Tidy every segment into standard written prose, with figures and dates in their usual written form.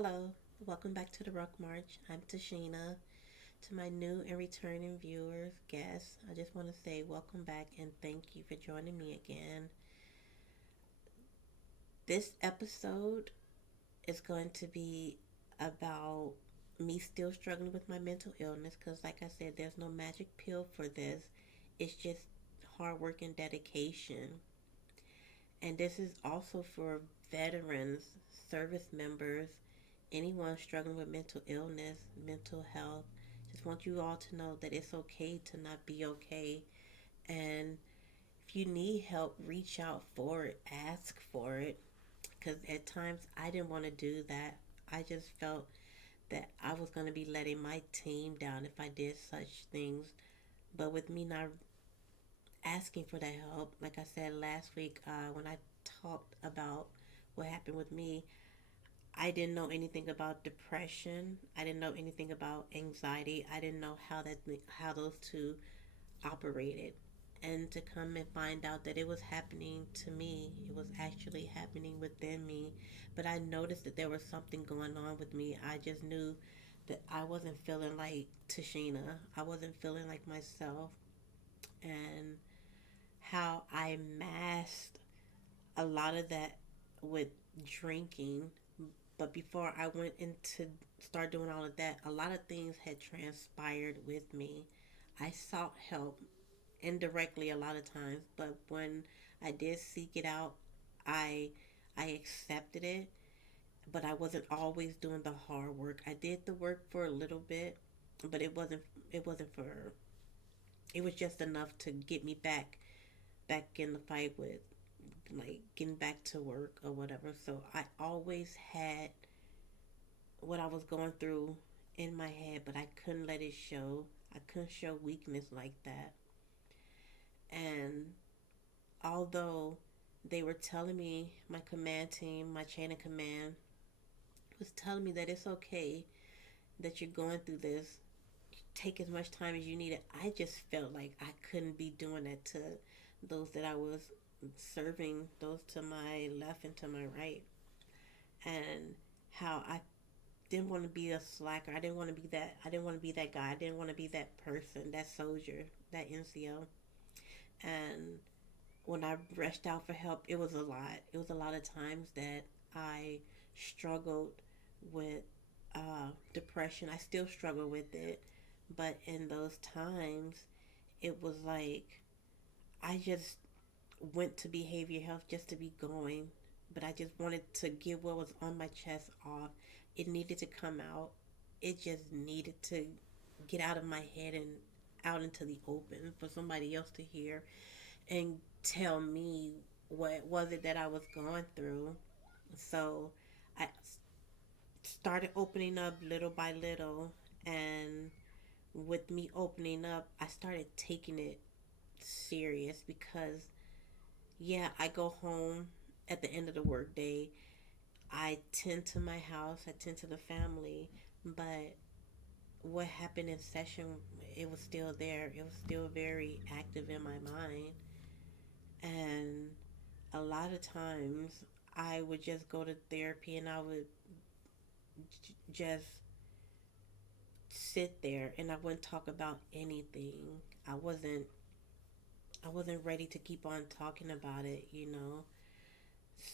Hello, welcome back to the Rock March. I'm Tashina. To my new and returning viewers, guests, I just want to say welcome back and thank you for joining me again. This episode is going to be about me still struggling with my mental illness because, like I said, there's no magic pill for this. It's just hard work and dedication. And this is also for veterans, service members, anyone struggling with mental illness, mental health. Just want you all to know that it's okay to not be okay. And if you need help, reach out for it, ask for it. Because at times I didn't want to do that. I just felt that I was going to be letting my team down if I did such things. But with me not asking for that help, like I said last week when I talked about what happened with me, I didn't know anything about depression. I didn't know anything about anxiety. I didn't know how those two operated. And to come and find out that it was happening to me, it was actually happening within me. But I noticed that there was something going on with me. I just knew that I wasn't feeling like Tashina. I wasn't feeling like myself. And how I masked a lot of that with drinking. But before I went into start doing all of that, a lot of things had transpired with me. I sought help indirectly a lot of times, but when I did seek it out, I I accepted it, but I wasn't always doing the hard work. I did the work for a little bit, but it wasn't for it was just enough to get me back in the fight with like getting back to work or whatever. So I always had what I was going through in my head, but I couldn't let it show. I couldn't show weakness like that. And although they were telling me, my command team, my chain of command, was telling me that it's okay that you're going through this, take as much time as you need it. I just felt like I couldn't be doing that to those that I was serving, those to my left and to my right. And how I didn't want to be a slacker. I didn't want to be that. I didn't want to be that guy. I didn't want to be that person, that soldier, that NCO. And when I rushed out for help, it was a lot. It was a lot of times that I struggled with depression. I still struggle with it, but in those times, it was like I just went to behavior health just to be going, but I just wanted to get what was on my chest off. It needed to come out. It just needed to get out of my head and out into the open for somebody else to hear and tell me what was it that I was going through. So I started opening up little by little, and with me opening up, I started taking it serious because yeah, I go home at the end of the workday. I tend to my house, I tend to the family, but what happened in session, it was still there. It was still very active in my mind. And a lot of times I would just go to therapy and I would just sit there and I wouldn't talk about anything. I wasn't I wasn't ready to keep on talking about it.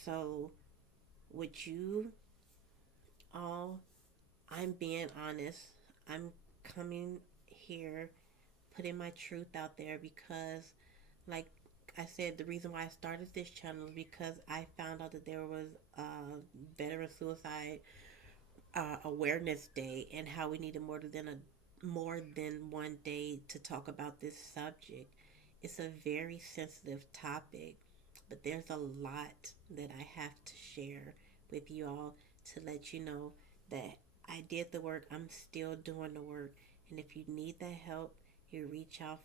So with you all, I'm being honest. I'm coming here, putting my truth out there because, like I said, the reason why I started this channel is because I found out that there was a veteran suicide awareness day and how we needed more than one day to talk about this subject. It's a very sensitive topic, but there's a lot that I have to share with you all to let you know that I did the work. I'm still doing the work. And if you need that help, you reach out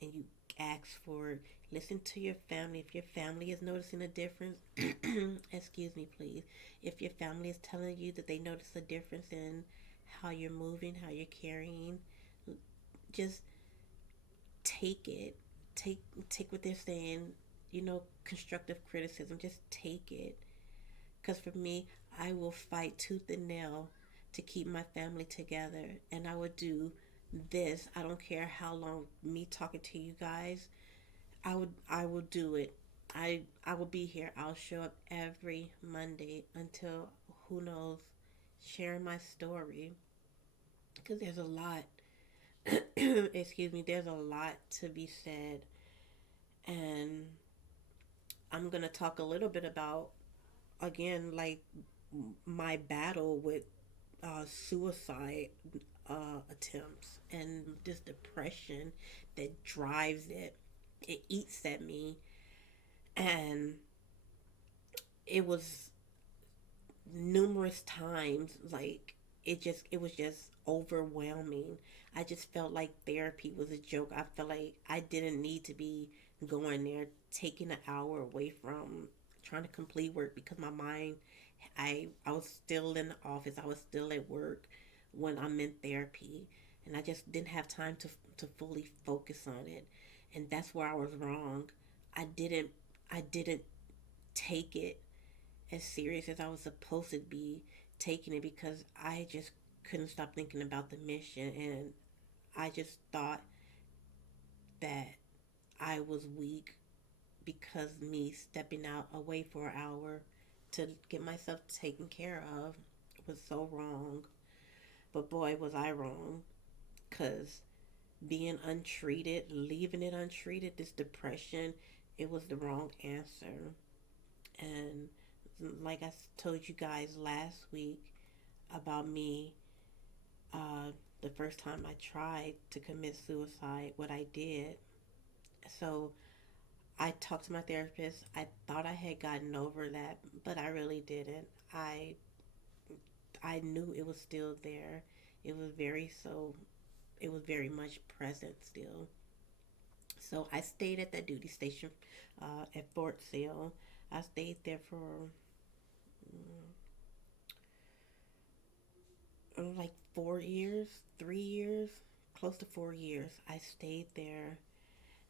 and you ask for it. Listen to your family. If your family is noticing a difference, excuse me, please. If your family is telling you that they notice a difference in how you're moving, how you're carrying, just take it. Take what they're saying. Constructive criticism. Just take it Because for me, I will fight tooth and nail to keep my family together. And I would do this. I don't care how long me talking to you guys. I will do it. I will be here. I'll show up every Monday until who knows sharing my story because there's a lot excuse me, there's a lot to be said, and I'm going to talk a little bit about again like my battle with suicide attempts and this depression that drives it. It eats at me, and it was numerous times like it was just overwhelming. I just felt like therapy was a joke. I felt like I didn't need to be going there, taking an hour away from trying to complete work because my mind, I was still in the office. I was still at work when I'm in therapy, and I just didn't have time to fully focus on it. And that's where I was wrong. I didn't I didn't take it as serious as I was supposed to be taking it because I just couldn't stop thinking about the mission, and I just thought that I was weak because me stepping out away for an hour to get myself taken care of was so wrong. But boy, was I wrong, because being untreated, leaving it untreated, this depression, it was the wrong answer. And like I told you guys last week about me, the first time I tried to commit suicide, what I did. So I talked to my therapist. I thought I had gotten over that, but I really didn't. I knew it was still there. It was very so. It was very much present still. So I stayed at that duty station at Fort Sill. I stayed there for like 4 years, 3 years, close to 4 years. I stayed there,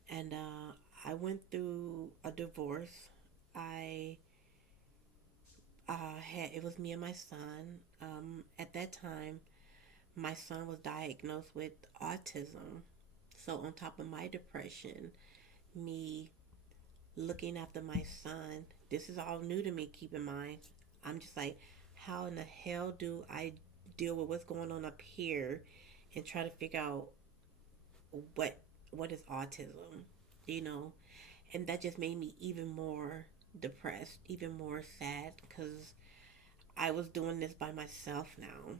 and I went through a divorce. I had it was me and my son. At that time, my son was diagnosed with autism. So on top of my depression, me looking after my son, this is all new to me. Keep in mind, I'm just like, how in the hell do I deal with what's going on up here, and try to figure out what what is autism, you know? And that just made me even more depressed, even more sad, because I was doing this by myself now.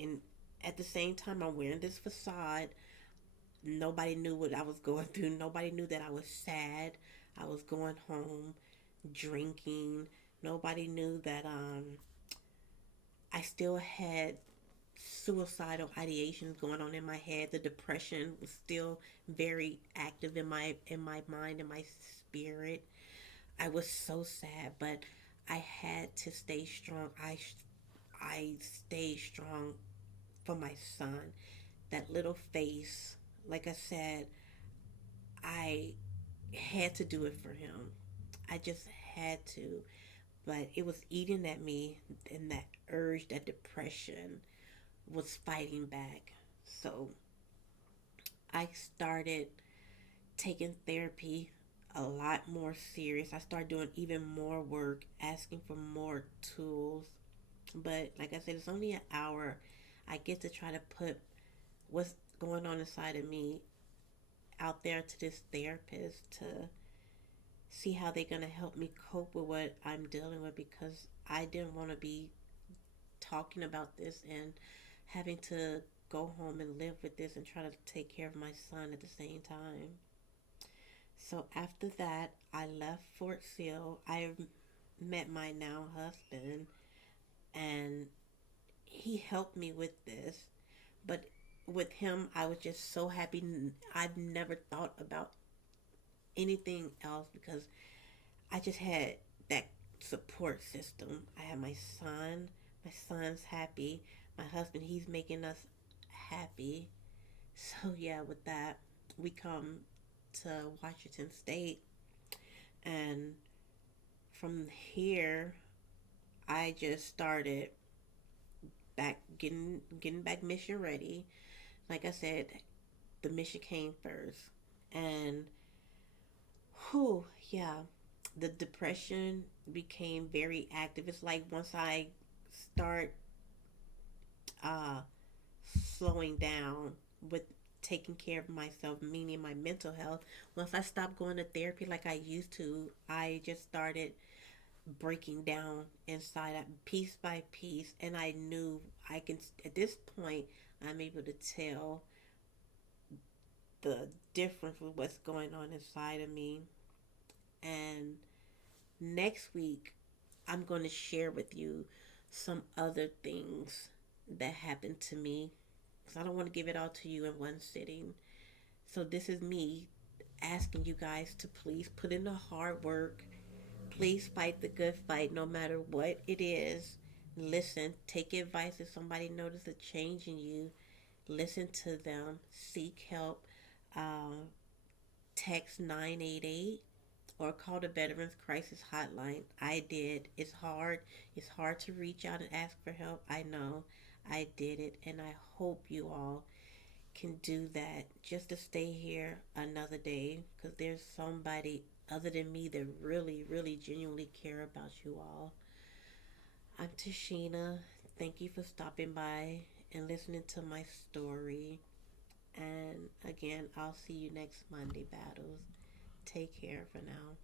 And at the same time, I'm wearing this facade. Nobody knew what I was going through. Nobody knew that I was sad. I was going home drinking. Nobody knew that I still had suicidal ideations going on in my head. The depression was still very active in my mind and my spirit. I was so sad, but I had to stay strong. I stayed strong for my son. That little face, like I said, I had to do it for him. I just had to. But it was eating at me, and that urge, that depression was fighting back. So I started taking therapy a lot more serious. I started doing even more work, asking for more tools. But like I said, it's only an hour. I get to try to put what's going on inside of me out there to this therapist to see how they're going to help me cope with what I'm dealing with, because I didn't want to be talking about this and having to go home and live with this and try to take care of my son at the same time. So after that, I left Fort Sill. I met my now husband, and he helped me with this. But with him, I was just so happy. I've never thought about anything else because I just had that support system. I had my son. My son's happy. My husband, he's making us happy. So yeah, with that, we come to Washington State, and from here, I just started back getting back mission ready. Like I said, the mission came first, and whew, yeah, the depression became very active. It's like once I start uh, slowing down with taking care of myself, meaning my mental health. Once I stopped going to therapy like I used to, I just started breaking down inside piece by piece, and I knew I can. At this point, I'm able to tell the difference with what's going on inside of me. And next week, I'm going to share with you some other things that happened to me because I don't want to give it all to you in one sitting. So, this is me asking you guys to please put in the hard work. Please fight the good fight no matter what it is. Listen, take advice if somebody notices a change in you. Listen to them, seek help. Um, Text 988 or call the Veterans Crisis Hotline. I did. It's hard. It's hard to reach out and ask for help. I know. I did it, and I hope you all can do that just to stay here another day because there's somebody other than me that really, really genuinely care about you all. I'm Tashina. Thank you for stopping by and listening to my story. And again, I'll see you next Monday, battles. Take care for now.